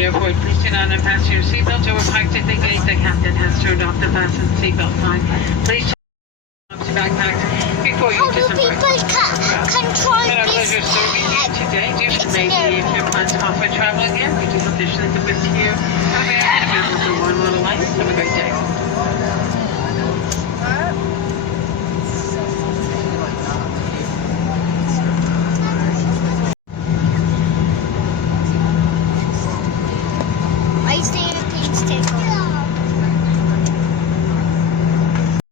the airport. Please do not unfasten your seatbelt. We're parked at the gate. The captain has turned off the fasten seatbelt sign. Please check your backpacks before you disembark. Control It's been our pleasure serving you today. Do you maybe if your plans call for travel again, we do officially the wish to you. Have a very good one, little life. Have a great day.